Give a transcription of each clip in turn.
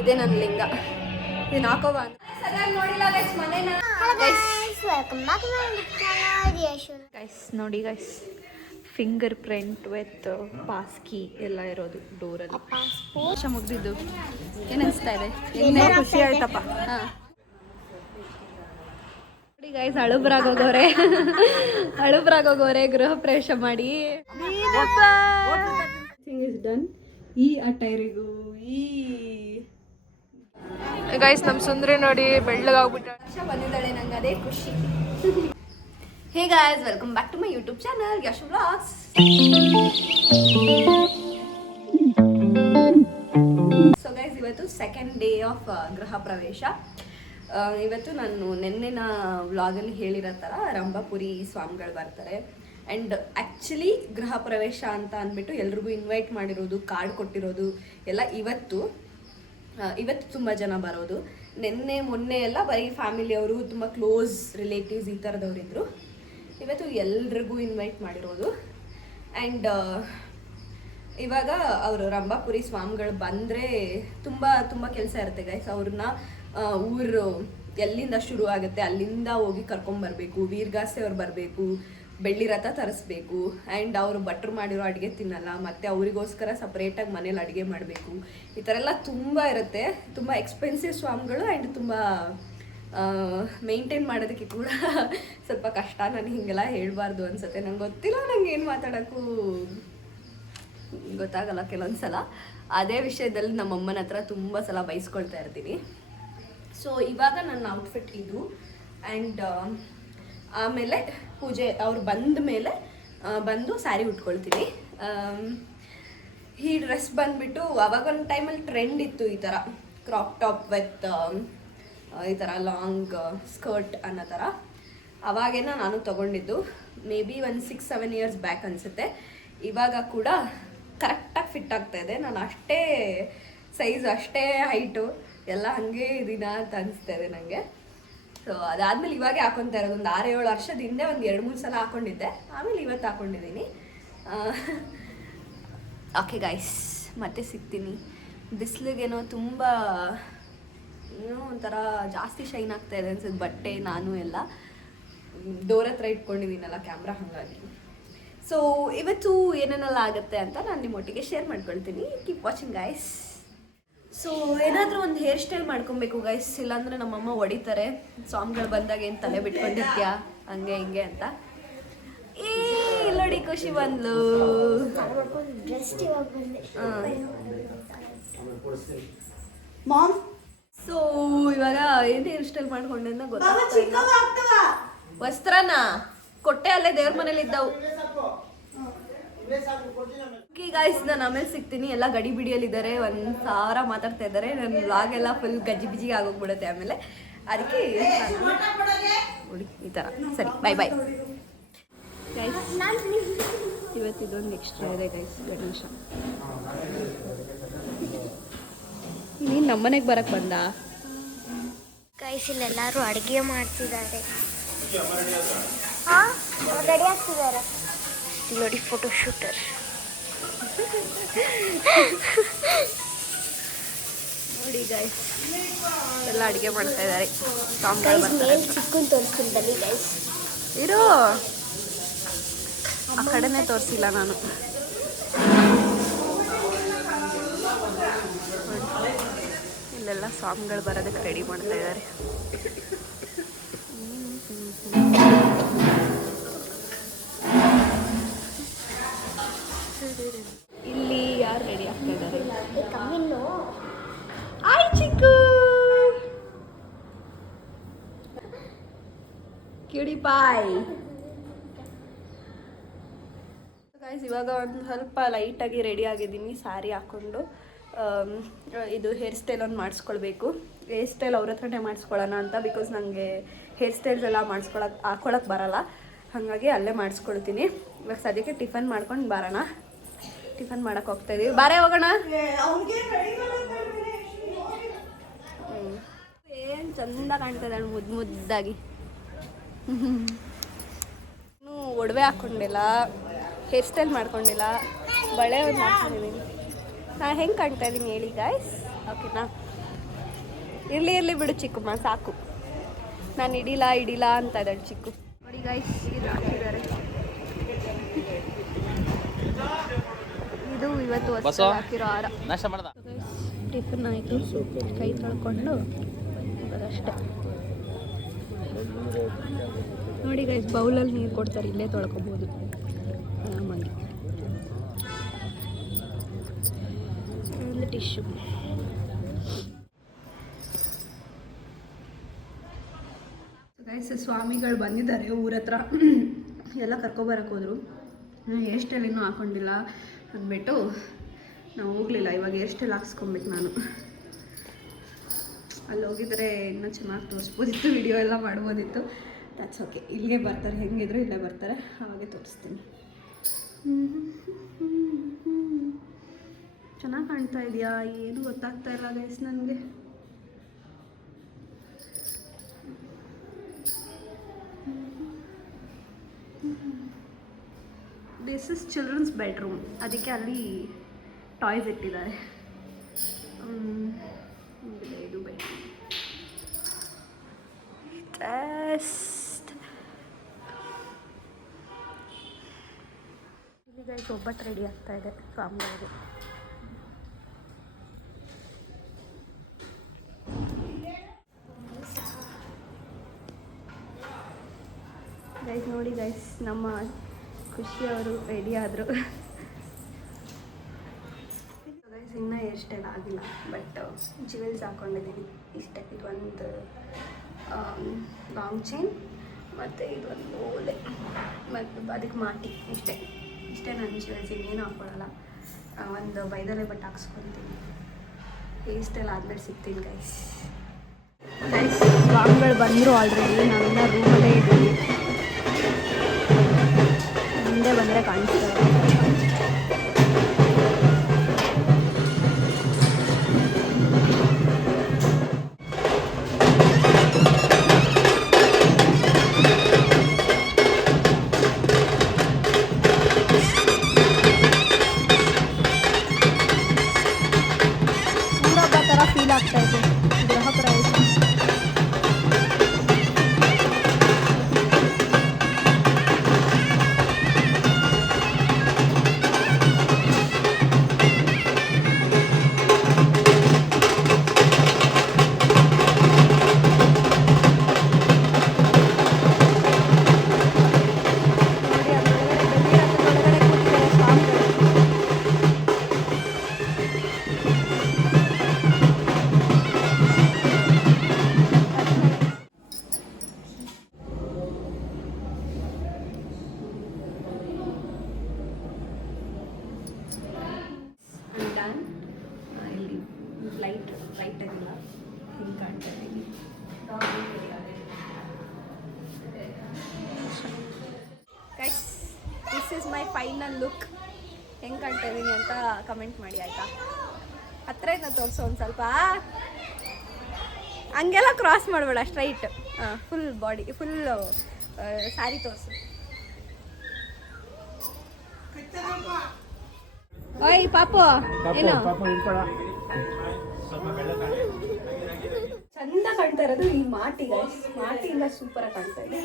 ಇದೇ ನನ್ನ ಲಿಂಗ. ಇದನ್ನ ಹಾಕೋವ ಅಂತ ನೋಡಿಲ್ಲ ಗೈಸ್ ಮನೇನ. ಗೈಸ್ ನೋಡಿ guys, fingerprint with pass key ಎಲ್ಲ ಇರೋದು ಡೋರಲ್ಲಿ. ವರ್ಷ ಮುಗ್ದಿದ್ದು ಏನು ಅನಿಸ್ತಾ ಇದೆ? ಏನೇ ಖುಷಿ ಆಯ್ತಪ್ಪ. ಹಾಂ ನೋಡಿ ಗೈಸ್, ಹಳುಬ್ರಾಗೋಗೋರೆ ಗೃಹ ಪ್ರವೇಶ ಮಾಡಿ. ಡನ್. ಈ ಅಟೈರಿಗೂ ಗೈಸ್ ನಮ್ಮ ಸುಂದ್ರಿ ನೋಡಿ ಬೆಳ್ಳಗಾಗ್ಬಿಟ್ಟ. ವರ್ಷ ಬಂದಿದ್ದಾಳೆ, ನಂಗೆ ಅದೇ ಖುಷಿ. Hey guys, welcome back to my YouTube channel Yashu vlogs. So guys, ಇವತ್ತು second day of Griha Pravesh. ಇವತ್ತು ನಾನು ನೆನ್ನೆನ ವ್ಲಾಗಲ್ಲಿ ಹೇಳಿರೋ ಥರ ರಂಭಾಪುರಿ ಸ್ವಾಮಿಗಳು ಬರ್ತಾರೆ. ಆ್ಯಂಡ್ ಆ್ಯಕ್ಚುಲಿ ಗೃಹ ಪ್ರವೇಶ ಅಂತ ಅಂದ್ಬಿಟ್ಟು ಎಲ್ರಿಗೂ ಇನ್ವೈಟ್ ಮಾಡಿರೋದು, ಕಾರ್ಡ್ ಕೊಟ್ಟಿರೋದು ಎಲ್ಲ ಇವತ್ತು ತುಂಬ ಜನ ಬರೋದು. ಮೊನ್ನೆ ಎಲ್ಲ ಬರೀ ಫ್ಯಾಮಿಲಿಯವರು, ತುಂಬ ಕ್ಲೋಸ್ ರಿಲೇಟಿವ್ಸ್ ಈ ಥರದವರಿದ್ದರು. ಇವತ್ತು ಎಲ್ರಿಗೂ ಇನ್ವೈಟ್ ಮಾಡಿರೋದು. ಆ್ಯಂಡ್ ಇವಾಗ ಅವರು ರಂಭಾಪುರಿ ಸ್ವಾಮಿಗಳು ಬಂದರೆ ತುಂಬ ಕೆಲಸ ಇರುತ್ತೆ ಗೈಸ್. ಅವ್ರನ್ನ ಊರು ಎಲ್ಲಿಂದ ಶುರು ಆಗುತ್ತೆ ಅಲ್ಲಿಂದ ಹೋಗಿ ಕರ್ಕೊಂಬರ್ಬೇಕು. ವೀರ್ಗಾಸೆ ಅವ್ರು ಬರಬೇಕು, ಬೆಳ್ಳಿ ರಥ ತರಿಸ್ಬೇಕು. ಆ್ಯಂಡ್ ಅವರು ಭಟ್ರು ಮಾಡಿರೋ ಅಡುಗೆ ತಿನ್ನಲ್ಲ, ಮತ್ತು ಅವರಿಗೋಸ್ಕರ ಸಪ್ರೇಟಾಗಿ ಮನೇಲಿ ಅಡುಗೆ ಮಾಡಬೇಕು. ಈ ಥರ ಎಲ್ಲ ತುಂಬ ಇರುತ್ತೆ. ತುಂಬ ಎಕ್ಸ್ಪೆನ್ಸಿವ್ ಸ್ವಾಮಿಗಳು. ಆ್ಯಂಡ್ ತುಂಬ ಮೇಂಟೈನ್ ಮಾಡೋದಕ್ಕೆ ಕೂಡ ಸ್ವಲ್ಪ ಕಷ್ಟ. ನನಗೆ ಹೀಗೆಲ್ಲ ಹೇಳಬಾರ್ದು ಅನಿಸುತ್ತೆ. ನಂಗೆ ಗೊತ್ತಿಲ್ಲ, ನಂಗೆ ಏನು ಮಾತಾಡೋಕ್ಕೂ ಗೊತ್ತಾಗಲ್ಲ ಕೆಲವೊಂದು ಸಲ. ಅದೇ ವಿಷಯದಲ್ಲಿ ನಮ್ಮಮ್ಮನ ಹತ್ರ ತುಂಬ ಸಲ ಬೈಸ್ಕೊಳ್ತಾ ಇರ್ತೀನಿ. ಸೊ ಇವಾಗ ನನ್ನ ಔಟ್ಫಿಟ್ ಇದು. ಆ್ಯಂಡ್ ಆಮೇಲೆ ಪೂಜೆ ಅವ್ರು ಬಂದ ಮೇಲೆ ಬಂದು ಸ್ಯಾರಿ ಉಟ್ಕೊಳ್ತೀನಿ. ಈ ಡ್ರೆಸ್ ಬಂದುಬಿಟ್ಟು ಅವಾಗೊಂದು ಟೈಮಲ್ಲಿ ಟ್ರೆಂಡ್ ಇತ್ತು ಈ ಥರ ಕ್ರಾಪ್ ಟಾಪ್ ವಿತ್ ಈ ಥರ ಲಾಂಗ್ ಸ್ಕರ್ಟ್ ಅನ್ನೋ ಥರ. ಅವಾಗೇನ ನಾನು ತೊಗೊಂಡಿದ್ದು ಮೇ ಬಿ ಒಂದು 6-7 ಇಯರ್ಸ್ ಬ್ಯಾಕ್ ಅನಿಸುತ್ತೆ. ಇವಾಗ ಕೂಡ ಕರೆಕ್ಟಾಗಿ ಫಿಟ್ ಆಗ್ತಾಯಿದೆ. ನಾನು ಅಷ್ಟೇ ಸೈಜ್, ಅಷ್ಟೇ ಹೈಟು ಎಲ್ಲ ಹಾಗೆ ಇದೀನ ಅಂತ ಅನಿಸ್ತಾ ಇದೆ ನನಗೆ. ಸೊ ಅದಾದಮೇಲೆ ಇವಾಗೆ ಹಾಕೊತಾ ಇರೋದು. ಒಂದು 6-7 ವರ್ಷದ ಹಿಂದೆ ಒಂದು 2-3 ಸಲ ಹಾಕ್ಕೊಂಡಿದ್ದೆ. ಆಮೇಲೆ ಇವತ್ತು ಹಾಕ್ಕೊಂಡಿದ್ದೀನಿ. ಓಕೆ ಗೈಸ್, ಮತ್ತೆ ಸಿಗ್ತೀನಿ. ಬಿಸಿಲಿಗೇನೋ ತುಂಬ ಏನೋ ಒಂಥರ ಜಾಸ್ತಿ ಶೈನ್ ಆಗ್ತಾ ಇದೆ ಅನ್ಸುತ್ತೆ ಬಟ್ಟೆ. ನಾನು ಎಲ್ಲ ಡೋರ್ ಹತ್ರ ಇಟ್ಕೊಂಡಿದ್ದೀನಲ್ಲ ಕ್ಯಾಮ್ರಾ, ಹಾಗಾಗಿ. ಸೊ ಇವತ್ತು ಏನೇನೆಲ್ಲ ಆಗುತ್ತೆ ಅಂತ ನಾನು ನಿಮ್ಮೊಟ್ಟಿಗೆ ಶೇರ್ ಮಾಡ್ಕೊಳ್ತೀನಿ. Keep watching guys. ಸೊ ಏನಾದರೂ ಒಂದು ಹೇರ್ ಸ್ಟೈಲ್ ಮಾಡ್ಕೊಬೇಕು ಗೈಸ್, ಇಲ್ಲಾಂದರೆ ನಮ್ಮಮ್ಮ ಹೊಡಿತಾರೆ. ಸ್ವಾಮಿಗಳು ಬಂದಾಗ ಏನು ತಲೆ ಬಿಟ್ಕೊಂಡಿರ್ತೀಯಾ ಹಂಗೆ ಹಿಂಗೆ ಅಂತ. ನೋಡಿ ಖುಷಿ ಬಂದ್ಲು. ಸೊ ಇವಾಗ ಏನು ಹೇರ್ ಸ್ಟೈಲ್ ಮಾಡ್ಕೊಂಡೆ ಅಂತ ಗೊತ್ತಾಗ್ತಿಲ್ಲ. ವಸ್ತ್ರನ ಕೊಟ್ಟೆ, ಅಲ್ಲೇ ದೇವ್ರ ಮನೇಲಿ ಇದ್ದವು. ಓಕೆ ಗಾಯ್ಸ್, ನಾನು ಆಮೇಲೆ ಸಿಗ್ತೀನಿ. ಎಲ್ಲ ಗಡಿ ಬಿಡಿಯಲ್ಲಿದ್ದಾರೆ, 1000 ಮಾತಾಡ್ತಾ ಇದ್ದಾರೆ. ನನ್ನ ವ್ಲಾಗ್ ಎಲ್ಲ ಫುಲ್ ಗಜ್ಜಿ ಬಿಜಿಗೆ ಆಗೋಗ್ಬಿಡುತ್ತೆ ಆಮೇಲೆ. ಅದಕ್ಕೆ ನೋಡಿ ಈ ಥರ. ಸರಿ, ಬಾಯ್ ಬಾಯ್ ಗೈಸ್. ಇವತ್ತು ಇದೊಂದು ಎಕ್ಸ್ಟ್ರಾ ಇದೆ ಗೈಸ್, ಗಣೇಶ. ನೀನು ನಮ್ಮನೆಗೆ ಬರಕ್ಕೆ ಬಂದ ಗೈಸ್? ಇಲ್ಲೆಲ್ಲರೂ ಅಡುಗೆ ಮಾಡ್ತಿದ್ದಾರೆ. ಹಾಂ, ರೆಡಿ ಆಗ್ತಿದ್ದಾರೆ ನೋಡಿ, ಫೋಟೋ ಶೂಟರ್. ನೋಡಿ ಗೈಸ್, ಎಲ್ಲ ಅಡುಗೆ ಮಾಡ್ತಾ ಇದ್ದಾರೆ. ಚಿಕ್ಕನ್ ತೋರಿಸ್ತೀನಿ ಬನ್ನಿ ಗೈಸ್. ಇರೋ ಆ ಕಡೆನೇ ತೋರಿಸಿಲ್ಲ ನಾನು. ಇಲ್ಲೆಲ್ಲ ಸ್ವಾಮಿಗಳು ಬರೋದಕ್ಕೆ ರೆಡಿ ಮಾಡ್ತಾ ಇದ್ದಾರೆ. ಇಲ್ಲಿ ಯಾರು ರೆಡಿ ಆಗ್ತಾ ಇದ್ದಾರೆ? ಆಯ್ ಚಿಕ್ಕು, ಕ್ಯೂಡಿ ಪಾಯ್. ಗೈಸ್, ಇವಾಗ ಒಂದು ಸ್ವಲ್ಪ ಲೈಟಾಗಿ ರೆಡಿ ಆಗಿದ್ದೀನಿ, ಸ್ಯಾರಿ ಹಾಕ್ಕೊಂಡು. ಇದು ಹೇರ್ ಸ್ಟೈಲ್ ಒಂದು ಮಾಡಿಸ್ಕೊಳ್ಬೇಕು. ಹೇರ್ ಸ್ಟೈಲ್ ಅವ್ರ ಹತ್ರನೇ ಮಾಡಿಸ್ಕೊಳ್ಳೋಣ ಅಂತ, ಬಿಕಾಸ್ ನನಗೆ ಹೇರ್ ಸ್ಟೈಲ್ಸ್ ಎಲ್ಲ ಹಾಕ್ಕೊಳಕ್ಕೆ ಬರಲ್ಲ. ಹಾಗಾಗಿ ಅಲ್ಲೇ ಮಾಡಿಸ್ಕೊಳ್ತೀನಿ. ಇವಾಗ ಸದ್ಯಕ್ಕೆ ಟಿಫನ್ ಮಾಡ್ಕೊಂಡು ಬರೋಣ. ಟಿಫನ್ ಮಾಡಕ್ಕೆ ಹೋಗ್ತಾಯಿದ್ದೀವಿ, ಬಾರೇ ಹೋಗೋಣ. ಏನು ಚಂದ ಕಾಣ್ತಾ ಇದ್ದಾಳೆ, ಮುದ್ದಾಗಿ. ಇನ್ನೂ ಒಡವೆ ಹಾಕ್ಕೊಂಡಿಲ್ಲ, ಹೇರ್ ಸ್ಟೈಲ್ ಮಾಡ್ಕೊಂಡಿಲ್ಲ, ಬಳೆ ಒಂದು ಮಾಡ್ಕೊಂಡಿದ್ದೀನಿ. ನಾನು ಹೆಂಗೆ ಕಾಣ್ತಾ ಇದ್ದೀನಿ ಹೇಳಿ ಗಾಯ್ಸ್? ಓಕೆನಾ? ಇರಲಿ ಬಿಡು ಚಿಕ್ಕಮ್ಮ, ಸಾಕು. ನಾನು ಹಿಡಿಲ್ಲ ಅಂತ ಇದ್ದಾಳೆ ಚಿಕ್ಕು. ನೋಡಿ ಗೈಸ್, ಇಲ್ಲಿ ಹಾಕಿದ್ದಾರೆ. ಇದು ಇವತ್ತು ಹೊಸ ಹಾಕಿರೋ ಹಾರ. ಟಿಫನ್ ಆಯಿತು, ಕೈ ತೊಳ್ಕೊಂಡು ಅಷ್ಟೇ. ನೋಡಿ ಗೈಸ್, ಬೌಲಲ್ಲಿ ನೀರು ಕೊಡ್ತಾರೆ, ಇಲ್ಲೇ ತೊಳ್ಕೊಬೋದು ಆರಾಮಾಗಿ. ಒಂದು ಟಿಶ್ಯೂ. ಗೈಸ್, ಸ್ವಾಮಿಗಳು ಬಂದಿದ್ದಾರೆ ಊರ ಹತ್ರ, ಎಲ್ಲ ಕರ್ಕೊಬರಕ್ಕೆ ಹೋದರು. ಹೇರ್ ಸ್ಟೈಲ್ ಇನ್ನೂ ಹಾಕೊಂಡಿಲ್ಲ ಅಂದ್ಬಿಟ್ಟು ನಾವು ಹೋಗಲಿಲ್ಲ. ಇವಾಗ ಹೇರ್ ಸ್ಟೈಲ್ ಹಾಕ್ಸ್ಕೊಬೇಕು ನಾನು. ಅಲ್ಲಿ ಹೋಗಿದ್ರೆ ಇನ್ನೂ ಚೆನ್ನಾಗಿ ತೋರಿಸ್ಬೋದಿತ್ತು, ವಿಡಿಯೋ ಎಲ್ಲ ಮಾಡ್ಬೋದಿತ್ತು. That's okay. ಇಲ್ಲಿಗೆ ಬರ್ತಾರೆ, ಹೆಂಗಿದ್ರು ಇಲ್ಲೇ ಬರ್ತಾರೆ, ಅವಾಗೆ ತೋರಿಸ್ತೀನಿ. ಚೆನ್ನಾಗಿ ಕಾಣ್ತಾ ಇದೆಯಾ ಏನು ಗೊತ್ತಾಗ್ತಾ ಇಲ್ಲ ಗೈಸ್ ನನಗೆ. ದಿಸ್ ಇಸ್ ಚಿಲ್ಡ್ರನ್ಸ್ ಬೆಡ್ರೂಮ್, ಅದಕ್ಕೆ ಅಲ್ಲಿ ಟಾಯ್ಸ್ ಇಟ್ಟಿದ್ದಾರೆ. ಇದು ಬೆಡ್ರೂಮ್. ಇಲ್ಲಿ ಗೈಸ್ ಒಬ್ಬಟ್ಟು ರೆಡಿ ಆಗ್ತಾ ಇದೆ ಸ್ವಾಮಿಗಳಿಗೆ. ಗೈಸ್ ನೋಡಿ ಗೈಸ್, ನಮ್ಮ ಖುಷಿಯವರು ರೆಡಿ ಆದರು. ಗೈಸ್ ಇನ್ನೂ ಹೇರ್ ಸ್ಟೈಲ್ ಆಗಿಲ್ಲ, ಬಟ್ ಜ್ಯುವೆಲ್ಸ್ ಹಾಕ್ಕೊಂಡಿದ್ದೀನಿ ಇಷ್ಟೇ. ಇದೊಂದು ಲಾಂಗ್ ಚೈನ್ ಮತ್ತು ಇದೊಂದು ಓಲೆ ಮತ್ತು ಅದಕ್ಕೆ ಮಾಟಿ, ಇಷ್ಟೇ ನಾನು ಜ್ಯುವೆಲ್ಸ್. ಇನ್ನೇನು ಹಾಕ್ಕೊಳ್ಳಲ್ಲ. ಒಂದು ಬೈದಲೆ ಬಟ್ ಹಾಕ್ಸ್ಕೊತೀನಿ. ಹೇರ್ ಸ್ಟೈಲ್ ಆದಮೇಲೆ ಸಿಗ್ತೀನಿ ಗೈಸ್. ಸ್ವಾಮಿಗಳು ಬಂದರು ಆಲ್ರೆಡಿ, ನಾವೆಲ್ಲ ರೂಮಲ್ಲೇ ಇದ್ದೀವಿ. ಮುಂದೆ ಬಂದರೆ ಕಾಣಿಸ್ತದೆ. ಊರಬ್ಬ ಥರ ಫೀಲ್ ಆಗ್ತಾ ಇದೆ ಗೃಹ ಪ್ರವೇಶ. ಇಲ್ಲಿ ಲೈಟ್ ಆಗಿಲ್ಲ, ಹಿಂಗೆ ಕಾಣ್ತಾ ಇದ್ದೀನಿ. Guys, this is my final look. ಹೆಂಗೆ ಕಾಣ್ತಾ ಇದ್ದೀನಿ ಅಂತ ಕಮೆಂಟ್ ಮಾಡಿ ಆಯಿತಾ? ಹತ್ತಿರದಿಂದ ತೋರಿಸು ಒಂದು ಸ್ವಲ್ಪ. ಹಂಗೆಲ್ಲ ಕ್ರಾಸ್ ಮಾಡಬೇಡ, straight. Full body, full sari ತೋರಿಸು. ಓಯ್ ಪಾಪು, ಏನು ಚಂದ ಕಾಣ್ತಾ ಇರೋದು ಈ ಮಾಟಿ ಗೈಸ್. ಮಾಟಿಯಿಂದ ಸೂಪರ್ ಆಗಿ ಕಾಣ್ತಾ ಇದೆ.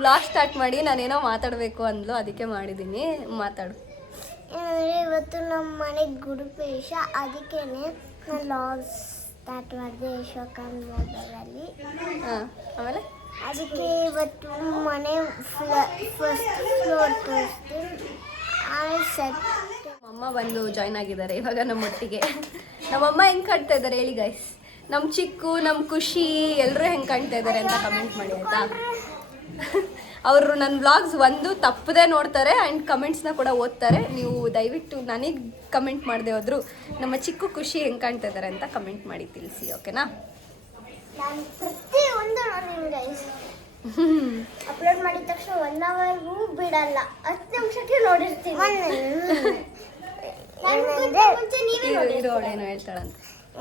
ಬ್ಲಾಗ್ ಸ್ಟಾರ್ಟ್ ಮಾಡಿ. ನಾನೇನೋ ಮಾತಾಡಬೇಕು ಅಂದ್ಲು, ಅದಕ್ಕೆ ಮಾಡಿದ್ದೀನಿ. ಮಾತಾಡು. ಇವತ್ತು ನಮ್ಮ ಮನೆಗೆ ಗುರುಪೇಶ, ಅದಕ್ಕೆ ನಾನು ಲಾಗ್ ಸ್ಟಾರ್ಟ್ ಮಾಡಿದೆ ಯಶೋಕನ್ ಮೊಬೈಲಲ್ಲಿ. ಆಮೇಲೆ ಅದಕ್ಕೆ ಇವತ್ತು ಮನೆ ಫಸ್ಟ್ ಫ್ಲೋರ್ ತೋರಿಸ್ತೀನಿ. ಆಮೇಲೆ ಸೆಟ್ ಅಮ್ಮ ಬಂದು ಜಾಯ್ನ್ ಆಗಿದ್ದಾರೆ ಇವಾಗ ನಮ್ಮೊಟ್ಟಿಗೆ. ನಮ್ಮಮ್ಮ ಹೆಂಗೆ ಕಾಣ್ತಾ ಇದ್ದಾರೆ ಹೇಳಿ ಗೈಸ್. ನಮ್ಮ ಚಿಕ್ಕು, ನಮ್ಮ ಖುಷಿ ಎಲ್ಲರೂ ಹೆಂಗೆ ಕಾಣ್ತಾ ಇದ್ದಾರೆ ಅಂತ ಕಮೆಂಟ್ ಮಾಡಿ ಆಯಿತಾ? ಅವರು ನನ್ನ ವ್ಲಾಗ್ಸ್ ಒಂದು ತಪ್ಪದೇ ನೋಡ್ತಾರೆ ಆ್ಯಂಡ್ ಕಮೆಂಟ್ಸ್ನ ಕೂಡ ಓದ್ತಾರೆ. ನೀವು ದಯವಿಟ್ಟು ನನಗೆ ಕಮೆಂಟ್ ಮಾಡದೆ ಹೋದ್ರು ನಮ್ಮ ಚಿಕ್ಕು ಖುಷಿ ಹೆಂಗೆ ಕಾಣ್ತಾ ಇದ್ದಾರೆ ಅಂತ ಕಮೆಂಟ್ ಮಾಡಿ ತಿಳಿಸಿ, ಓಕೆನಾ? ನಾನು ಪ್ರತಿಯೊಂದು ನೋಡ್ತೀನಿ ಗೈಸ್. ಅಪ್ಲೋಡ್ ಮಾಡಿದ ತಕ್ಷಣ 1 ಅವರ್ಗೂ ಬಿಡಲ್ಲ, 10 ನಿಮಿಷಕ್ಕೆ ನೋಡಿರ್ತೀನಿ.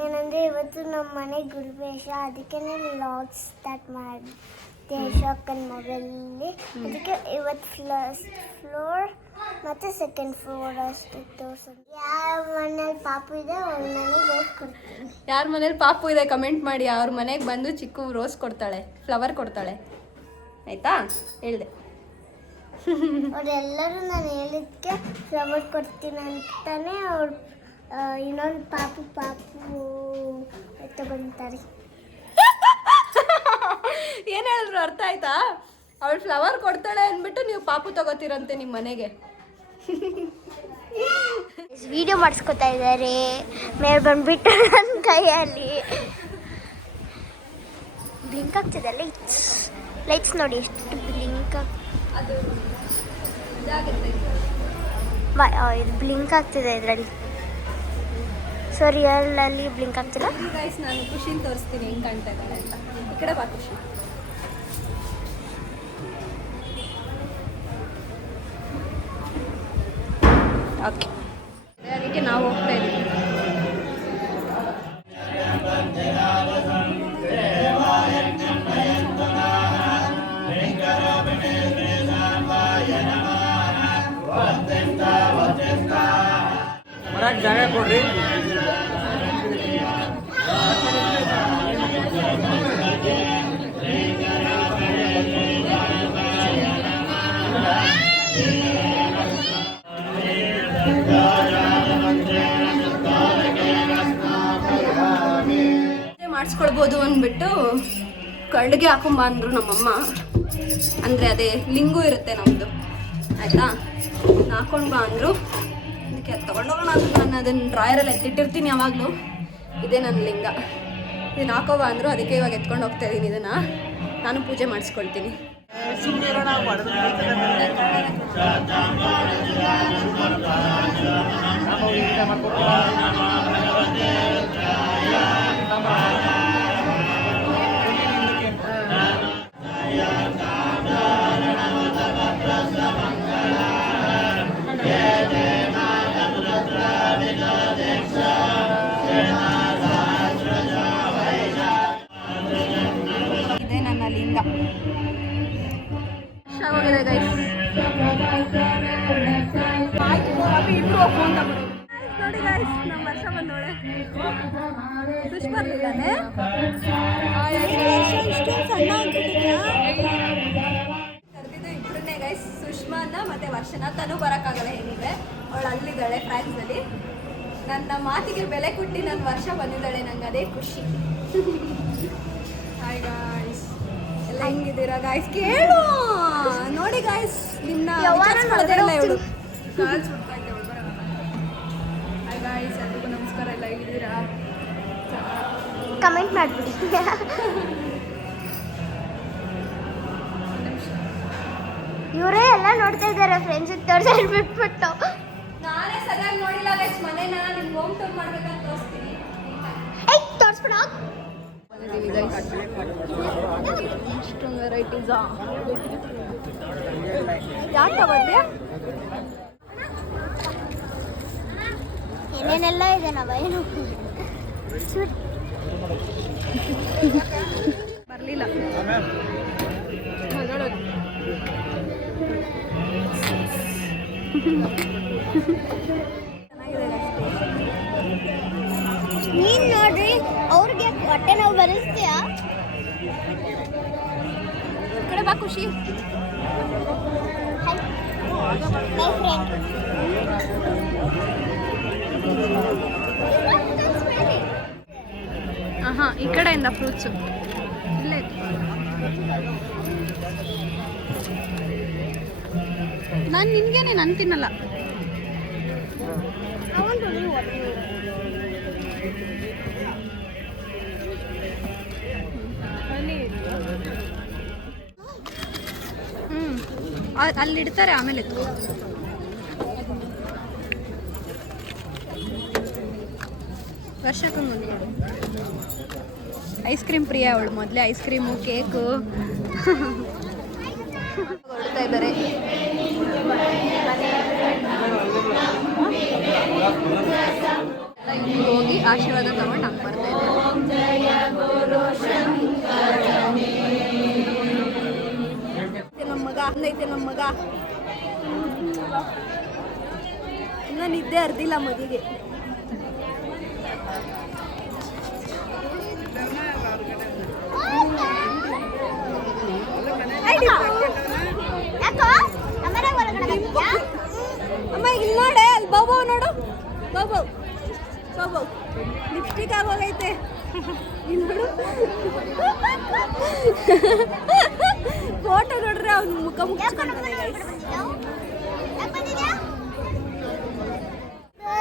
ಏನಂದ್ರೆ ಇವತ್ತು ನಮ್ಮ ಮನೆ ಗುರುಪೇಶ, ಅದಕ್ಕೆ ಲಾಗ್ ಸ್ಟಾರ್ಟ್ ಮಾಡಿದೆ ಯಶೋಕನ್ ಮೊಬೈಲಲ್ಲಿ. ಅದಕ್ಕೆ ಇವತ್ತು ಫಸ್ಟ್ ಫ್ಲೋರ್ ಮತ್ತೆ ಸೆಕೆಂಡ್ ಫ್ಲೋರ್ ಅಷ್ಟು ತೋರಿಸೋದು. ಯಾವ ಮನೇಲಿ ಪಾಪು ಇದೆ ಅವ್ರ ಮನೆಗೆ ರೋಸ್ ಕೊಡ್ತೀನಿ. ಯಾರ ಮನೇಲಿ ಪಾಪು ಇದೆ ಕಮೆಂಟ್ ಮಾಡಿ, ಅವ್ರ ಮನೆಗೆ ಬಂದು ಚಿಕ್ಕು ರೋಸ್ ಕೊಡ್ತಾಳೆ, ಫ್ಲವರ್ ಕೊಡ್ತಾಳೆ. ಆಯ್ತಾ? ಹೇಳಿದೆ. ಅವರೆಲ್ಲರೂ ನಾನು ಹೇಳಿದ್ದಕ್ಕೆ ಫ್ಲವರ್ ಕೊಡ್ತೀನಿ ಅಂತಾನೆ ಅವ್ರು ಇನ್ನೊಂದು ಪಾಪು ತಗೊಂತಾರೆ. ಏನು ಹೇಳಿದ್ರು ಅರ್ಥ ಆಯ್ತಾ? ಅವಳು ಫ್ಲವರ್ ಕೊಡ್ತಾಳೆ ಅಂದ್ಬಿಟ್ಟು ನೀವು ಪಾಪು ತಗೋತೀರಂತೆ ನಿಮ್ಮ ಮನೆಗೆ. ವಿಡಿಯೋ ಮಾಡಿಸ್ಕೊತಾ ಇದ್ದಾರೆ ಮೇಲೆ ಬಂದ್ಬಿಟ್ಟು ನನ್ನ ಕೈಯಲ್ಲಿ ಬ್ಲಿಂಕ್ ಆಗ್ತಿದೆ. ಲೈಟ್ಸ್ ನೋಡಿ ಎಷ್ಟು ಬ್ಲಿಂಕ್ ಅದು ಇದಾಗುತ್ತೆ. ಇದು ಬ್ಲಿಂಕ್ ಆಗ್ತಿದೆ ಇದರಲ್ಲಿ. ಸೊ ರಿಯಲಲ್ಲಿ ಬ್ಲಿಂಕ್ ಆಗ್ತಿಲ್ಲ. ಗೈಸ್ ನಾನು ಖುಷಿನ ತೋರಿಸ್ತೀನಿ ಹೆಂಗೆ ಕಾಣ್ತಾ ಇದ್ದಾಳೆ ಅಂತ. ಈ ಕಡೆ ಬಾ ಖುಷಿ. ಓಕೆ, ಅದಕ್ಕೆ ನಾವು ಹೋಗ್ತಾ ಇದ್ದೀವಿ. ಜಾಗ ಕೊಡ್ರಿ. ಮಾಡಿಸ್ಕೊಳ್ಬೋದು ಅಂದ್ಬಿಟ್ಟು ಕಳ್ಳಿಗೆ ಹಾಕೊಂಬ ಅಂದರು ನಮ್ಮಮ್ಮ. ಅಂದರೆ ಅದೇ ಲಿಂಗು ಇರುತ್ತೆ ನಮ್ಮದು, ಆಯಿತಾ? ಹಾಕೊಂಡು ಬಾ ಅಂದರು. ಅದಕ್ಕೆ ಅದು ತೊಗೊಂಡೋಗೋಣ ಅಂತ ನಾನು ಅದನ್ನು ಡ್ರಾಯರಲ್ಲಿ ಎತ್ತಿಟ್ಟಿರ್ತೀನಿ ಯಾವಾಗಲೂ. ಇದೇ ನನ್ನ ಲಿಂಗ. ಇದನ್ನು ಹಾಕೋಬ ಅಂದರು, ಅದಕ್ಕೆ ಇವಾಗ ಎತ್ಕೊಂಡು ಹೋಗ್ತಾ ಇದ್ದೀನಿ. ಇದನ್ನು ನಾನು ಪೂಜೆ ಮಾಡಿಸ್ಕೊಳ್ತೀನಿ. ಇದೇ ನನ್ನ ಲಿಂಗ. ಹೋಗಿದೆ ಗೈಸ್. ನೋಡಿ ಗೈಸ್, ನಮ್ಮ ವರ್ಷ ಬಂದೋಳೆ. ಖುಷಿ ಬರ್ಲಿಲ್ಲಾನೆ? ಕರೆದಿದ್ದು ಇಬ್ಬರನ್ನೇ ಗೈಸ್, ಸುಷ್ಮಾನ ಮತ್ತೆ ವರ್ಷನ. ತನು ಬರೋಕ್ಕಾಗಲ್ಲ, ಏನಿದೆ ಅವಳು ಅಲ್ಲಿದ್ದಾಳೆ ಫ್ರಾನ್ಸಲ್ಲಿ. ನನ್ನ ಮಾತಿಗೆ ಬೆಲೆ ಕೊಟ್ಟು ನನ್ನ ವರ್ಷ ಬಂದಿದ್ದಾಳೆ, ನಂಗೆ ಅದೇ ಖುಷಿ. ಹಾಯ್ ಗಾಯ್ಸ್, ಎಲ್ಲ ಹೆಂಗಿದ್ದೀರಾ ಗಾಯ್ಸ್? ಕೇಳು ನೋಡಿ ಗಾಯ್ಸ್, ನಿಮ್ಮನ್ನ ವಿಚಾರಿಸ್ಕೊಳ್ಳೋದೇ ಇಲ್ಲ ಇವಳು. ಕಾಲ್ ಸುಡ್ತಾ ಇದ್ದೆ ಅವಳು ಬರೋಣ. ಹಾಯ್ ಗಾಯ್ಸ್, ಎಲ್ರಿಗೂ ನಮಸ್ಕಾರ. ಎಲ್ಲ ಹೇಗಿದ್ದೀರಾ? ಕಮೆಂಟ್ ಮಾಡಿಬಿಡಿ. ಇವರೇ ಎಲ್ಲ ನೋಡ್ತಾ ಇದ್ದಾರೆ ಫ್ರೆಂಡ್ಸಿಗೆ ತೋರಿಸಿ ಬಿಟ್ಬಿಟ್ಟು. ನಾನೇ ಸರಿಯಾಗಿ ನೋಡಿಲ್ಲ ಗೈಸ್ ಮನೇನ. ನಿಮ್ಗೆ ಹೋಮ್ ಟೂರ್ ಮಾಡ್ಬೇಕಂತ ತೋರಿಸ್ತೀನಿ. ತೋರಿಸ್ಬಿಡ. ಇಷ್ಟೊಂದು ವೆರೈಟೀಸಾ? ಯಾಕೆ ತಗೊಂಡ್ಯಾ? ಏನೇನೆಲ್ಲ ಇದೆ ನಾವೇನು ಬರಲಿಲ್ಲ. ನೀನ್ ನೋಡ್ರಿ, ಅವ್ರಿಗೆ ಹೊಟ್ಟೆ ನಾವು ಬರೆಸ್ತೀಯಾ? ಈ ಕಡೆ ಬಾ ಖುಷಿ. My friend. ಹಾಂ, ಈ ಕಡೆಯಿಂದ ಫ್ರೂಟ್ಸು ಇಲ್ಲೇ. ನಾನು ನಿನ್ಗೇನೆ, ನಾನು ತಿನ್ನಲ್ಲ. ಅಲ್ಲಿ ಇಡ್ತಾರೆ, ಆಮೇಲೆ ಎತ್ಕೊ. ವರ್ಷಕ್ಕೊಂದು ಐಸ್ ಕ್ರೀಮ್ ಪ್ರಿಯ ಅವಳು. ಮೊದಲೇ ಐಸ್ ಕ್ರೀಮು, ಕೇಕು ಹೊರಡ್ತಾ ಇದ್ದಾರೆ. ಹೋಗಿ ಆಶೀರ್ವಾದ ತಗೊಂಡು ಹಂಗೆ ಬರ್ತಾ ಇದ್ದಾರೆ. ನಮ್ಮ ಮಗ ಅಂದೈತೆ, ನಮ್ಮ ಮಗ ಇನ್ನು ನಿದ್ದೆ ಅರ್ದಿಲ್ಲ ಮಗಿಗೆ. ಅಮ್ಮ ಇಲ್ಲಿ ನೋಡೆ, ಅಲ್ಲಿ ಬಾಬು ನೋಡು, ಬಾಬು ಬಾಬು ಲಿಪ್ಸ್ಟಿಕ್ ಆಗೋಗೈತೆ ನೋಡು. ಫೋಟೋ ನೋಡ್ರೆ ಅವ್ನ ಮುಖ ಮುಗಿಸ್ಕೊಂತಾನೆ.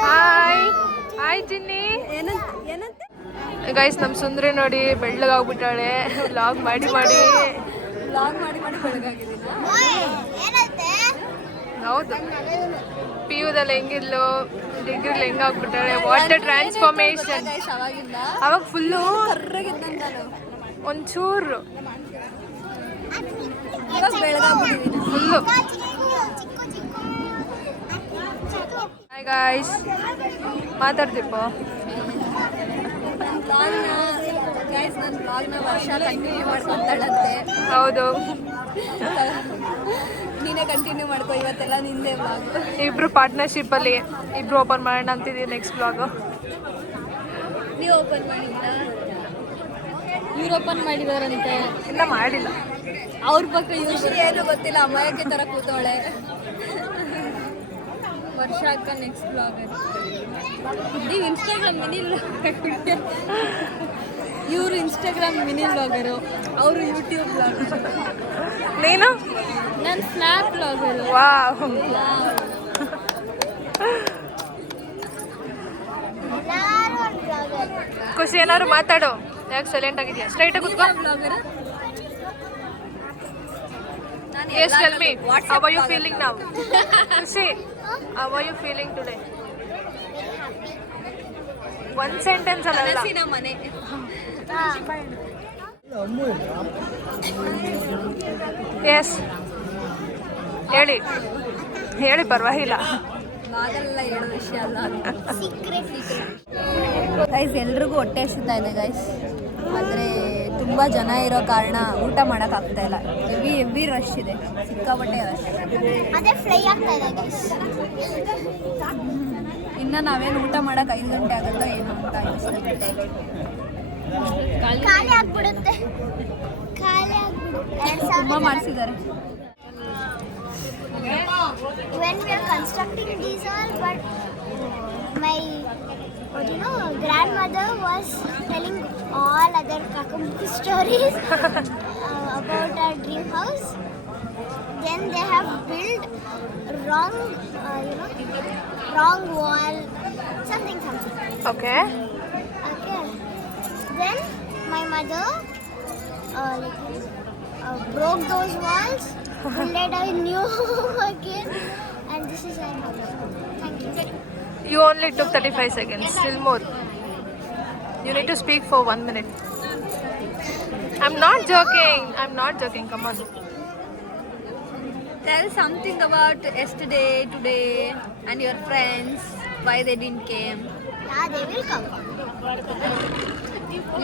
ಹಾಯ್ ಹಾಯ್ ಚಿನ್ನಿ. ಏನಂತೆ ಗೈಸ್ ನಮ್ಮ ಸುಂದ್ರಿ ನೋಡಿ ಬೆಳ್ಳಗಾಗ್ಬಿಟ್ಟಾಳೆ. ವ್ಲಾಗ್ ಮಾಡಿ ಮಾಡಿ ಬೆಳಗಾಗಿದ್ದೀನಿ. ಹೌದು, ಪಿ ಯುದಲ್ಲಿ ಹೆಂಗಿದ್ಲು, ಡಿಗ್ರಿಲಿ ಹೆಂಗಾಗ್ಬಿಟ್ಟಾಳೆ. What the transformation. ಅವಾಗಿಂದ ಅವಾಗ ಫುಲ್ಲು ಕರ್ರಗಿದ್ದಂತ ನಾನು, ಒಂಚೂರು ಇವಾಗ ಬೆಳಗಾಗ್ಬಿಟ್ಟಿದ್ದೀನಿ ಫುಲ್ಲು. ಹಾಯ್ ಗಾಯ್ಸ್, ಮಾತಾಡ್ತಿಪ್ಪ. ನನ್ನ ಬ್ಲಾಗ್ನ ವರ್ಷ ಕಂಟಿನ್ಯೂ ಮಾಡ್ಕೊಂತಾಳಂತೆ. ಹೌದು, ನೀನೇ ಕಂಟಿನ್ಯೂ ಮಾಡ್ಕೊ, ಇವತ್ತೆಲ್ಲ ನಿಂದೆ ಬ್ಲಾಗ್. ಇಬ್ರು ಪಾರ್ಟ್ನರ್ಶಿಪ್ಪಲ್ಲಿ ಇಬ್ರು ಓಪನ್ ಮಾಡೋಣ ಅಂತಿದ್ದೀವಿ ನೆಕ್ಸ್ಟ್ ಬ್ಲಾಗು. ನೀವು ಓಪನ್ ಮಾಡಿದ್ರಾ? ಇವ್ರು ಓಪನ್ ಮಾಡಿದಾರಂತೆ. ಇಲ್ಲ ಮಾಡಿಲ್ಲ. ಅವ್ರ ಪಕ್ಕ ಯೂಶ್ವಲಿ ಏನು ಗೊತ್ತಿಲ್ಲ, ಅಮ್ಮಾಯಕ್ಕೆ ಥರ ಕೂತವಳೆ. ವರ್ಷ ಅಕ್ಕ ನೆಕ್ಸ್ಟ್ ಬ್ಲಾಗ್. ನೀವು ಇನ್ಸ್ಟಾಗ್ರಾಮ್ ಮಿನಿ ಬ್ಲಾಗರ್, ಇವರು ಇನ್ಸ್ಟಾಗ್ರಾಮ್ ಮಿನಿ ಬ್ಲಾಗರು, ಅವರು ಯೂಟ್ಯೂಬ್ ಬ್ಲಾಗರ್. ನೀನು? ನಾನು ಸ್ನ್ಯಾಪ್ ಬ್ಲಾಗರು. ವಾವ್. ಖುಷಿ ಏನಾದ್ರು ಮಾತಾಡು, ಯಾಕೆ ಸೈಲೆಂಟ್ ಆಗಿದ್ಯಾ? ಸ್ಟ್ರೈಟ್ ಆಗಿ ಕೂತ್ಕೋ. Blogger. Yes, tell me, how are you feeling now? Khushy, how are you feeling today? One sentence alalla. ಕನಸಿನ ಮನೆ. Yes. ಹೇಳಿ ಹೇಳಿ, ಪರವಾಗಿಲ್ಲ. ಬ್ಲಾಗಲ್ಲ ಹೇಳೋ ವಿಷಯ ಅಲ್ಲ. ಗೈಸ್, ಎಲ್ರಿಗೂ ಹೊಟ್ಟೆ ಹಸಿತಾ ಇದೆ ಗೈಸ್. ಆದರೆ ತುಂಬ ಜನ ಇರೋ ಕಾರಣ ಊಟ ಮಾಡೋಕ್ಕಾಗ್ತಾ ಇಲ್ಲ. ಹೆವಿ ರಶ್ ಇದೆ, ಸಿಕ್ಕಾಪಟ್ಟೆ ರಶ್. ಅದೇ ಫ್ರೈ ಆಗ್ತಾ ಇದೆ ಗೈಸ್. ಇನ್ನು ನಾವೇನು ಊಟ ಮಾಡೋಕೆ 5 ಗಂಟೆ ಆಗುತ್ತೋ ಏನು ಅಂತ ಯೋಚನೆ. ಖಾಲಿ ಆಗ್ಬಿಡುತ್ತೆ. ತುಂಬ ಮಾಡಿಸಿದ್ದಾರೆ. When we are constructing these all, but my grandmother was telling all other Kakamuku stories about our dream house. Then they have built wrong wall, something. Okay. Then my mother broke those walls, built a new again, and this is our house. Thank you. You only took 35 seconds, still more. You need to speak for 1 minute. I'm not joking, come on. Tell something about yesterday, today, and your friends, why they didn't came. Yeah, they will come.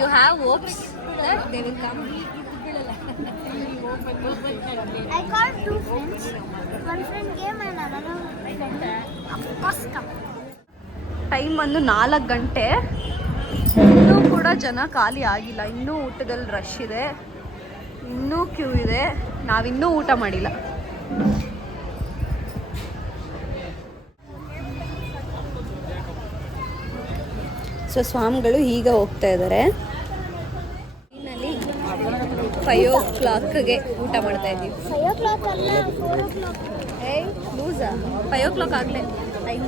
You have hopes that they will come. I called 2 friends. One friend came and another friend of course come. Time ಒಂದು 4 ಗಂಟೆ, ಇನ್ನೂ ಕೂಡ ಜನ ಖಾಲಿ ಆಗಿಲ್ಲ. ಇನ್ನೂ ಊಟದಲ್ಲಿ rush ಇದೆ, ಇನ್ನೂ ಕ್ಯೂ ಇದೆ. ನಾವಿನ್ನೂ ಊಟ ಮಾಡಿಲ್ಲ. ಸೊ ಸ್ವಾಮಿಗಳು ಈಗ ಹೋಗ್ತಾ ಇದ್ದಾರೆ. ಟ್ರೈನಲ್ಲಿ 5 o'clockಗೆ ಊಟ ಮಾಡ್ತಾ ಇದ್ದೀವಿ. 5 o'clock ಅಲ್ಲ, 4 o'clock. ಏಯ್ ಲೂಸಾ, 5 o'clock ಆಗಲೇ ಟೈಮ್.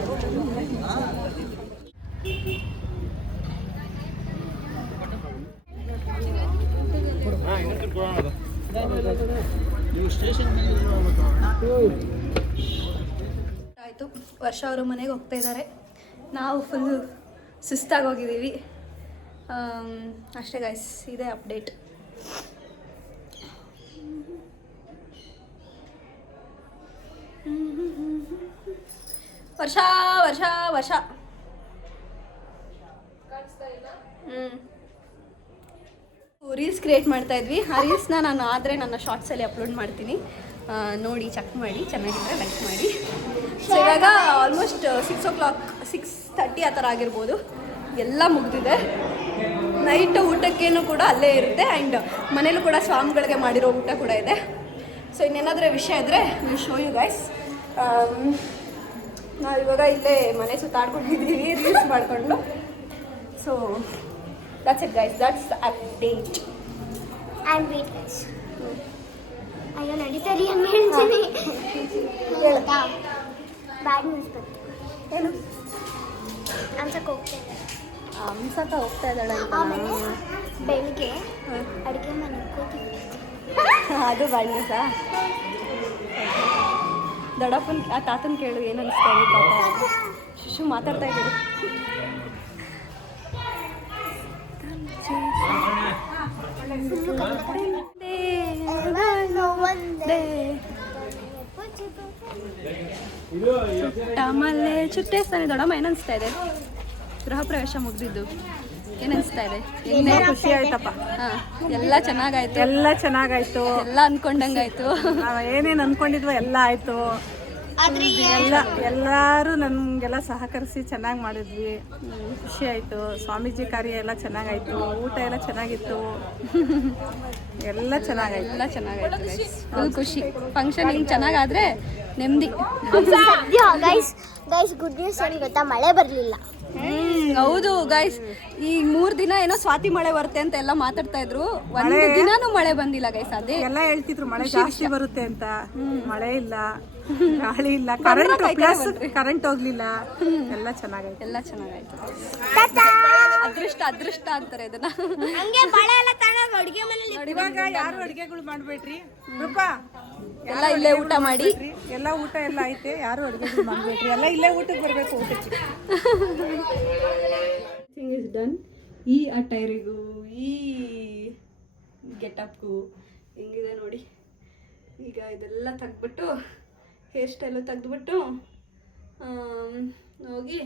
ಆಯಿತು, ವರ್ಷ ಅವರು ಮನೆಗೆ ಹೋಗ್ತಾ ಇದ್ದಾರೆ. ನಾವು ಫುಲ್ಲು ಸುಸ್ತಾಗಿ ಹೋಗಿದ್ದೀವಿ. ಅಷ್ಟೇ ಗೈಸ್, ಇದೇ ಅಪ್ಡೇಟ್. ವರ್ಷ ವರ್ಷ ವರ್ಷ ರೀಲ್ಸ್ ಕ್ರಿಯೇಟ್ ಮಾಡ್ತಾ ಇದ್ವಿ. ಆ ರೀಲ್ಸ್ನ ನಾನು ಆದರೆ ನನ್ನ ಶಾರ್ಟ್ಸಲ್ಲಿ ಅಪ್ಲೋಡ್ ಮಾಡ್ತೀನಿ. ನೋಡಿ ಚೆಕ್ ಮಾಡಿ, ಚೆನ್ನಾಗಿದ್ದರೆ ಲೈಕ್ ಮಾಡಿ. ಸೊ ಇವಾಗ ಆಲ್ಮೋಸ್ಟ್ 6:30 ಆ ಥರ ಆಗಿರ್ಬೋದು. ಎಲ್ಲ ಮುಗಿದಿದೆ. ನೈಟ್ ಊಟಕ್ಕೇನು ಕೂಡ ಅಲ್ಲೇ ಇರುತ್ತೆ ಆ್ಯಂಡ್ ಮನೇಲೂ ಕೂಡ ಸ್ವಾಮಿಗಳಿಗೆ ಮಾಡಿರೋ ಊಟ ಕೂಡ ಇದೆ. ಸೊ ಇನ್ನೇನಾದರೂ ವಿಷಯ ಇದ್ದರೆ ವಿಲ್ ಶೋ ಯು ಗೈಸ್. ನಾವು ಇವಾಗ ಇಲ್ಲೇ ಮನೆ ಸುತ್ತಾಡ್ಕೊಂಡಿದ್ದೀವಿ ರೀಲ್ಸ್ ಮಾಡಿಕೊಂಡು. So that's it guys, that's update. And wait guys, ಅಯ್ಯೋ ನಡೀತಾರೆ ಅಂತ ಹೇಳ್ತೀನಿ. ಬ್ಯಾಡ್ ನ್ಯೂಸ್ ಬಂತು. ಏನು ಅನ್ಸಕ್ಕೆ ಹೋಗ್ತಾ ಇದ್ದಾರೆ. ಹಂಸಕ ಹೋಗ್ತಾ ಇದ್ದಾಳೆ ಅಂತ. ಆಮೇಲೆ ಬೆಳಿಗ್ಗೆ ಅಡುಗೆ ಮನೆ ಕೂತಿದ್ದೆ. ಅದು ಬಾಡ್ನಸ. ದೊಡ್ಡಪ್ಪನ ಆ ತಾತನ ಕೇಳು ಏನು ಅನಿಸ್ತಾ ಇದೆ ಪಾಪ. ಶಿಶು ಮಾತಾಡ್ತಾ ಇದ್ದೀವಿ. ಟಮಲೆ ಚುಟ್ಟೇಸ್ತಾನೆ. ದೊಡ್ಡಮ್ಮ ಏನು ಅನಿಸ್ತಾ ಇದೆ? ಗೃಹ ಪ್ರವೇಶ ಮುಗ್ದಿದ್ದು ಏನು ಅನಿಸ್ತಾ ಇದೆ? ಖುಷಿ ಆಯ್ತಪ್ಪ. ಎಲ್ಲ ಚೆನ್ನಾಗಾಯ್ತು. ಎಲ್ಲ ಚೆನ್ನಾಗಾಯ್ತು. ಎಲ್ಲ ಅನ್ಕೊಂಡಂಗಾಯ್ತು. ಏನೇನು ಅನ್ಕೊಂಡಿದ್ವೋ ಎಲ್ಲ ಆಯ್ತು. ಎಲ್ಲರೂ ನಮಗೆಲ್ಲ ಸಹಕರಿಸಿ ಚೆನ್ನಾಗಿ ಮಾಡಿದ್ವಿ. ಖುಷಿ ಆಯಿತು. ಸ್ವಾಮೀಜಿ ಕಾರ್ಯ ಎಲ್ಲ ಚೆನ್ನಾಗಾಯ್ತು. ಊಟ ಎಲ್ಲ ಚೆನ್ನಾಗಿತ್ತು. ಎಲ್ಲ ಚೆನ್ನಾಗಾಯ್ತು. ಎಲ್ಲ ಚೆನ್ನಾಗಾಯ್ತು. ಫುಲ್ ಖುಷಿ. ಫಂಕ್ಷನ್ ಹಿಂಗೆ ಚೆನ್ನಾಗಾದ್ರೆ ನೆಮ್ಮದಿ. ಸದ್ಯ ಗೈಸ್ ಗುಡ್ ನ್ಯೂಸ್ ಏನು ಗೊತ್ತಾ, ಮಳೆ ಬರಲಿಲ್ಲ. ಹೌದು ಗೈಸ್, ಈ 3 ದಿನ ಏನೋ ಸ್ವಾತಿ ಮಳೆ ಬರುತ್ತೆ ಅಂತ ಎಲ್ಲ ಮಾತಾಡ್ತಾ ಇದ್ರು. ಒಂದು ದಿನಾನು ಮಳೆ ಬಂದಿಲ್ಲ ಗೈಸ್. ಅದೇ ಎಲ್ಲ ಹೇಳ್ತಿದ್ರು ಮಳೆ ಜಾಸ್ತಿ ಬರುತ್ತೆ ಅಂತ. ಮಳೆ ಇಲ್ಲ, ಗಾಳಿ ಇಲ್ಲ, ಕರೆಂಟ್ ಹೋಗ್ಲಿಲ್ಲ. ಎಲ್ಲ ಚೆನ್ನಾಗಾಯ್ತು. ಎಲ್ಲ ಚೆನ್ನಾಗಾಯ್ತು. ಅದೃಷ್ಟ ಅಂತಾರೆ ಇದನ್ನ. ಇವಾಗ ಯಾರು ಅಡಿಗೆಗಳು ಮಾಡ್ಬೇಡ್ರಿ ರೂಪಾ. ಎಲ್ಲ ಇಲ್ಲೇ ಊಟ ಮಾಡಿ. ಎಲ್ಲ ಊಟ ಎಲ್ಲ ಐತೆ, ಯಾರು ಅಡಿಗೆಗಳು ಮಾಡ್ಬೇಡ್ರಿ. ಎಲ್ಲ ಇಲ್ಲೇ ಊಟಕ್ಕೆ ಬರ್ಬೇಕು. ಊಟಕ್ಕೆ ಇಸ್ ಡನ್. ಈ ಅಟೈರಿಗೂ ಈ ಗೆಟಪ್ಗೂ ಹೆಂಗಿದೆ ನೋಡಿ. ಈಗ ಇದೆಲ್ಲ ತೆಗ್ದ್ಬಿಟ್ಟು ಹೇರ್ ಸ್ಟೈಲು ತೆಗೆದ್ಬಿಟ್ಟು ಹೋಗಿ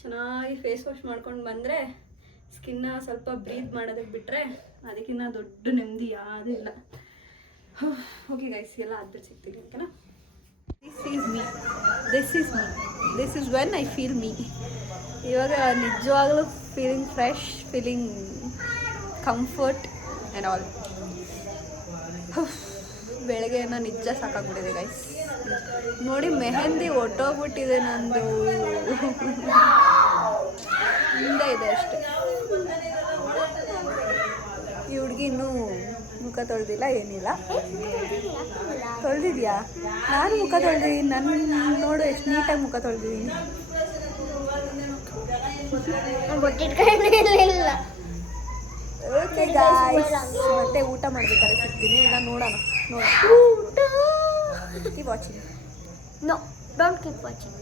ಚೆನ್ನಾಗಿ ಫೇಸ್ ವಾಶ್ ಮಾಡ್ಕೊಂಡು ಬಂದರೆ ಸ್ಕಿನ್ನ ಸ್ವಲ್ಪ ಬ್ರೀತ್ ಮಾಡೋದಕ್ಕೆ ಬಿಟ್ಟರೆ ಅದಕ್ಕಿಂತ ದೊಡ್ಡ ನೆಮ್ಮದಿ ಯಾವುದೂ ಇಲ್ಲ. ಓಕೆ ಗೈಸ್, ಎಲ್ಲ ಆದ್ಬಿಟ್ಟು ಸಿಗ್ತೀನಿ ಓಕೆನಾ. This is when I feel me. ಇವಾಗ ನಿಜವಾಗ್ಲೂ feeling fresh, feeling comfort and all. ಬೆಳಗ್ಗೆ ನಾನು ನಿಜ ಸಾಕಾಗ್ಬಿಟ್ಟಿದೆ ಗೈಸ್. ನೋಡಿ ಮೆಹಂದಿ ಒಟ್ಟೋಗ್ಬಿಟ್ಟಿದೆ ನಂದು. ಹಿಂದೆ ಇದೆ ಅಷ್ಟೆ. ಈ ಹುಡುಗಿ ಇನ್ನೂ ಮುಖ ತೊಳೆದಿಲ್ಲ, ಏನಿಲ್ಲ. ತೊಳೆದಿದ್ಯಾ? ನಾನು ಮುಖ ತೊಳೆದಿದ್ದೀನಿ. ನನ್ನ ನೋಡು ಎಷ್ಟು ನೀಟಾಗಿ ಮುಖ ತೊಳೆದಿದ್ದೀನಿ. ಓಕೆ ಗಾಯ್ಸ್, ಮತ್ತೆ ಊಟ ಮಾಡ್ಬೇಕಾದ್ರೆ ಸಿಗ್ತೀನಿ. ಇಲ್ಲ ನೋಡೋಣ. Keep watching. No, don't keep watching.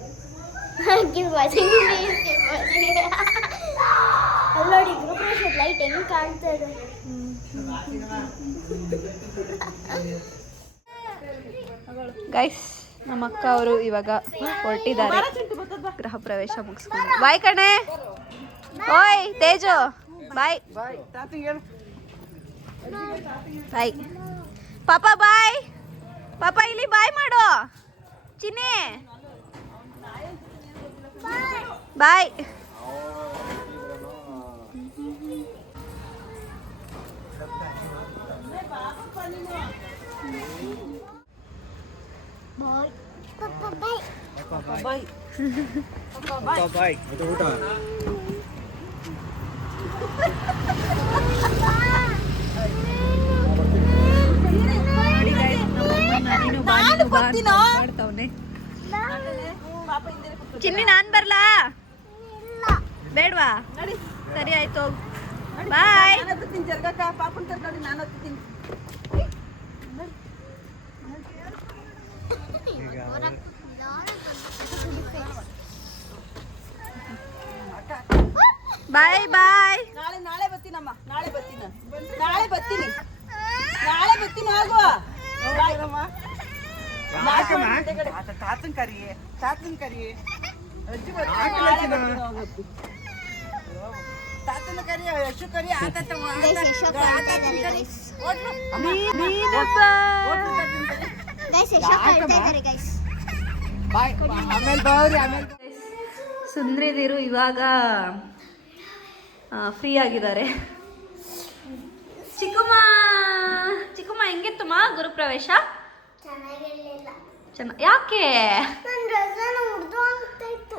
Keep watching. Please keep watching. ಅಲ್ಲೋಡಿ ಗ್ರೂಪ್ ಲೈಟ್ ಹೆಂಗ್ ಕಾಣ್ತಾ ಇದೆ. ಗೈಸ್, ನಮ್ಮ ಅಕ್ಕ ಅವರು ಇವಾಗ ಹೊರಟಿದ್ದಾರೆ ಗೃಹ ಪ್ರವೇಶ ಮುಗಿಸ್ಕೊಂಡು. ಬಾಯ್ ಕಣೆ. ಓಯ್ ತೇಜು, ಬಾಯ್ ಬಾಯ್. ಪಾಪ ಬಾಯ್. ಪಾಪ ಇಲ್ಲಿ ಬಾಯ್ ಮಾಡು. ಚಿನ್ನಿ ಬಾಯ್. ಬಾಯ್ ಪಪ್ಪ ಬಾಯ್. ಬಾಯ್ ಬಾಯ್. ಊಟ ಚಿನ್ನಿ ನಾನ್ ಬರ್ಲಾ? ಬೇಡ್ವಾ? ಸರಿ ಆಯ್ತು, ಬಾಯ್. ಬಾಯ್ ಬಾಯ್. ನಾಳೆ ಬರ್ತೀನಮ್ಮ. ನಾಳೆ ಬರ್ತೀನಿ ಆಗುವ. ತಾತನ್ ಕರಿ ಅಜ್ಜಿ ತಾತನ ಕರಿ ಯಶು ಕರಿ ಗೈಸ್ ಎಷ್ಟು ಕಳ್ತಾ ಇದ್ದಾರೆ ಗೈಸ್. ಬಾಯ್ ಆಮೇಲೆ ಬಾವ್ರಿ ಆಮೇಲೆ ಸುಂದ್ರಿದಿರು ಇವಾಗ ಫ್ರೀ ಆಗಿದ್ದಾರೆ. ಚಿಕ್ಕಮ್ಮ ಚಿಕ್ಕಮ್ಮ ಹೆಂಗಿತ್ತಮ್ಮ ಗುರುಪ್ರವೇಶ? ಚೆನ್ನಾಗಿರ್ಲಿಲ್ಲ. ಯಾಕೆ? ನನ್ನ ಡ್ರೆಸ್ ಮುರಿದು ಅಂತ ಇತ್ತು.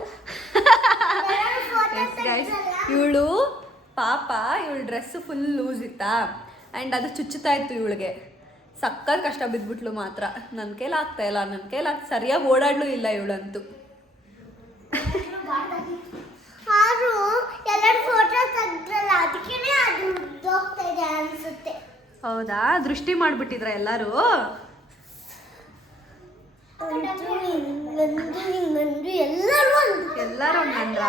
ಇವಳು ಪಾಪ ಇವಳ ಡ್ರೆಸ್ ಫುಲ್ ಲೂಸ್ ಇತ್ತಾ ಆ್ಯಂಡ್ ಅದು ಚುಚ್ಚುತ್ತಾ ಇತ್ತು ಇವಳಿಗೆ. ಸಕ್ಕತ್ ಕಷ್ಟ ಬಿದ್ಬಿಟ್ಲು ಮಾತ್ರ. ನನ್ನ ಕೈಲಿ ಆಗ್ತಾ ಇಲ್ಲ, ನನ್ನ ಕೈಲಿ ಸರಿಯಾಗಿ ಓಡಾಡ್ಲು ಇಲ್ಲ ಇವಳಂತೂ. ಆದ್ರೂ ಎಲ್ಲರೂ ಫೋಟೋ ತೆಗ್ದ್ರಲ್ಲ ಅದಕ್ಕೆ ಅದು ಮುರಿದೋಗ್ತಾ ಇದೆ ಅನ್ಸುತ್ತೆ. ಹೌದಾ? ದೃಷ್ಟಿ ಮಾಡ್ಬಿಟ್ಟಿದ್ರ ಎಲ್ಲರೂ? ಎಲ್ಲರೂ ಹಂಗಂದ್ರ?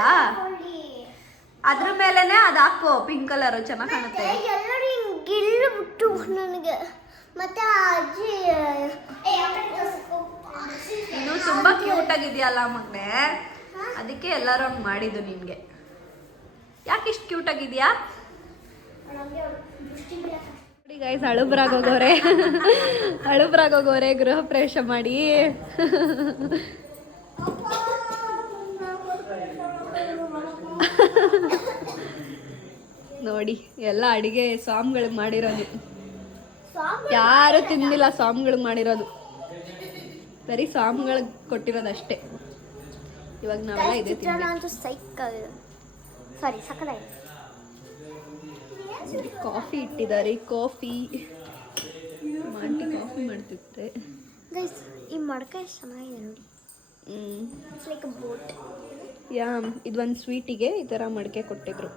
ಅದ್ರ ಮೇಲೆನೆ ಅದು ಹಾಕೋ ಪಿಂಕ್ ಕಲರ್ ಚೆನ್ನಾಗಿ ಕಾಣುತ್ತೆ. ಎಲ್ಲರೂ ಹಿಂಗೆ ಗಿಲ್ಲು ಬಿಟ್ಟು ನನಗೆ. ಮತ್ತೆ ಆ ಅಜ್ಜಿ ಇದು ತುಂಬಾ ಕ್ಯೂಟ್ ಆಗಿದೆಯಲ್ಲ ಮಗನೆ, ಅದಕ್ಕೆ ಎಲ್ಲರೂ ಹಂಗೆ ಮಾಡಿದ್ದು ನಿನ್ಗೆ. ಯಾಕೆ ಇಷ್ಟು ಕ್ಯೂಟ್ ಆಗಿದ್ಯಾ? ನೋಡಿ ಗೈಸ್, ಅಳುಬ್ರಾಗೋಗೋರೆ ಗೃಹ ಪ್ರವೇಶ ಮಾಡಿ. ನೋಡಿ ಎಲ್ಲ ಅಡಿಗೆ ಸ್ವಾಮಿಗಳಿಗೆ ಮಾಡಿರೋದು, ಯಾರು ತಿಂದಿಲ್ಲ. ಸ್ವಾಮಿಗಳಿಗೆ ಮಾಡಿರೋದು ಬರೀ ಸ್ವಾಮಿಗಳಿಗೆ ಕೊಟ್ಟಿರೋದಷ್ಟೇ. ಇವಾಗ ನಾವೆಲ್ಲ ಇದೆ ಕಾಫಿ ಇಟ್ಟಿದ್ದಾರೆ. ಕಾಫಿ ಆಂಟಿ ಕಾಫಿ ಮಾಡ್ತಿರ್ತಾರೆ. ಈ ಮಡಕೆ ಎಷ್ಟು ಚೆನ್ನಾಗಿದೆ ನೋಡಿ. It's like a boat. Yeah, ಇದೊಂದು ಸ್ವೀಟಿಗೆ ಈ ಥರ ಮಡಿಕೆ ಕೊಟ್ಟಿದ್ರು.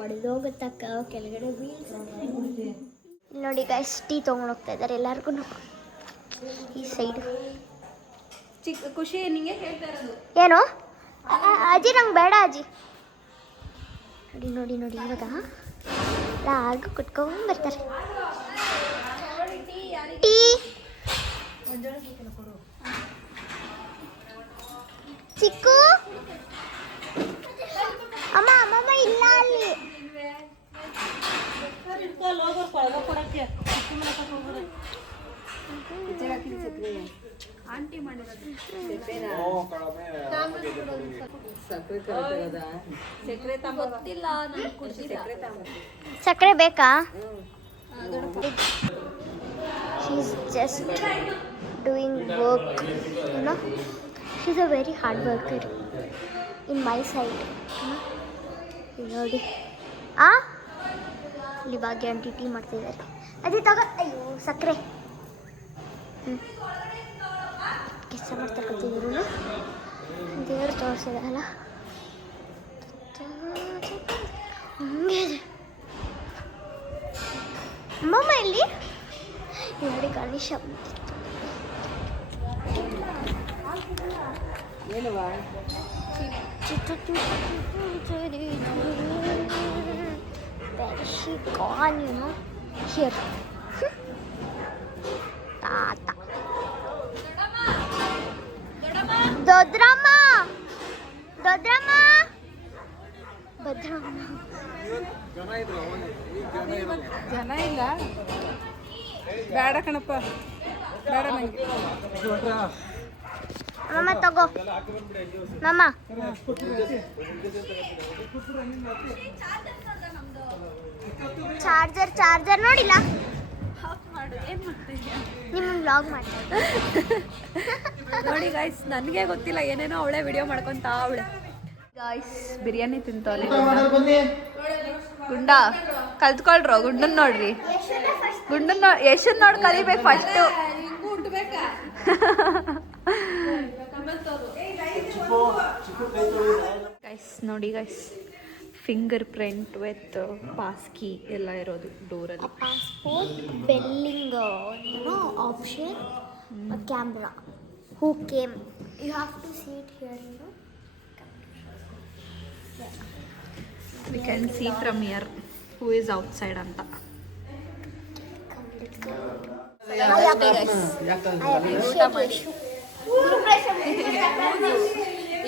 ಒಡೆದೋಗತ್ತಕ್ಕ ಕೆಳಗಡೆ ಇಲ್ಲಿ ನೋಡಿ ಗೈಸ್, ಟೀ ತೊಗೊಂಡು ಹೋಗ್ತಾ ಇದ್ದಾರೆ ಎಲ್ಲರಿಗೂ ಈ ಸೈಡ್. ಚಿಕ್ಕ ಖುಷಿ ನಿಂಗೆ ಹೇಳ್ತಾ ಇರೋದು ಏನು ಅಜ್ಜಿ? ನಂಗೆ ಬೇಡ ಅಜ್ಜಿ. ನೋಡಿ ನೋಡಿ ನೋಡಿ, ಇವಾಗ ಎಲ್ಲರಿಗೂ ಕುಟ್ಕೊಂಡು ಬರ್ತಾರೆ ಟೀ. ಚಿಕ್ಕು ಅಮ್ಮ ಅಮ್ಮಮ್ಮ ಇಲ್ಲ ಅಲ್ಲಿ. ಆಂಟಿ ಮಾಡಿರೋದು ಗೊತ್ತಿಲ್ಲ, ಸಕ್ಕರೆ ಬೇಕಾ? She's just doing work, you know. She's a very hard worker in my side. ನೋಡಿ ಇಲ್ಲಿ ಭಾಗ್ಯ ಆಂಟಿ ಟೀ ಮಾಡ್ತಿದ್ದಾರೆ. ಅದೇ ತಗೋ. ಅಯ್ಯೋ ಸಕ್ಕರೆ ಕೆಲಸ ಮಾಡ್ತಾ ಕೂತಿದ್ರು. ದೇವರು ತೋರಿಸಿದಾರಲ್ಲ ಅಮ್ಮಮ್ಮ ಇಲ್ಲಿ ನೋಡಿ Ganesha she gone, you know. Here. Tata. Dodrama. Dodrama. Dodrama. ಜನ ಇಲ್ಲ. ಬೇಡ ಕಣಪ್ಪ, ಬೇಡ ನಂಗೆ. ಮಮ್ಮ ತಗೋ ಮಮ್ಮ. ಚಾರ್ಜರ್ ನೋಡಿಲ್ಲ? ನಿಮ್ಮ ವ್ಲಾಗ್ ಮಾಡಿ ನೋಡಿ ಗಾಯ್ಸ್, ನನಗೆ ಗೊತ್ತಿಲ್ಲ, ಏನೇನೋ ಅವಳೇ ವಿಡಿಯೋ ಮಾಡ್ಕೊಂತ ಅವಳೆ. ಗಾಯ್ಸ್ ಬಿರಿಯಾನಿ ತಿಂತವಳೆ. ಗುಂಡ ಕಲ್ತ್ಕೊಳ್ರೋ, ಗುಂಡನ್ ನೋಡ್ರಿ. ಗುಂಡನ್ ಯಶನ್ ನೋಡಿ ಕಲಿಬೇಕು ಫಸ್ಟು. ಗೈಸ್ ನೋಡಿ guys, fingerprint with passkey ಎಲ್ಲ ಇರೋದು ಡೋರಲ್ಲಿ. Passport belling option, camera. Who came, you have to see it here, you know. We can see from here who is outside ಅಂತ.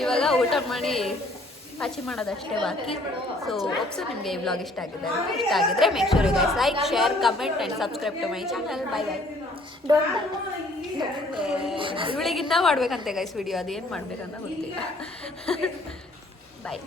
ಇವಾಗ ಊಟ ಮಾಡಿ ಅಚೀವ್ ಮಾಡೋದಷ್ಟೇ ಬಾಕಿ. ಸೊ ಹೋಪ್ಸು ನಿಮಗೆ ಈ ವ್ಲಾಗ್ ಇಷ್ಟ ಆಗಿದೆ. ಇಷ್ಟ ಆಗಿದ್ರೆ make sure you guys like, share, comment and subscribe to my channel. Bye bye. ಇವಳಿಗಿನ್ನ ಮಾಡ್ಬೇಕಂತೆ ಗೈಸ್ ವಿಡಿಯೋ, ಅದೇನು ಮಾಡ್ಬೇಕಂತ ಗೊತ್ತಿಲ್ಲ. ಬಾಯ್.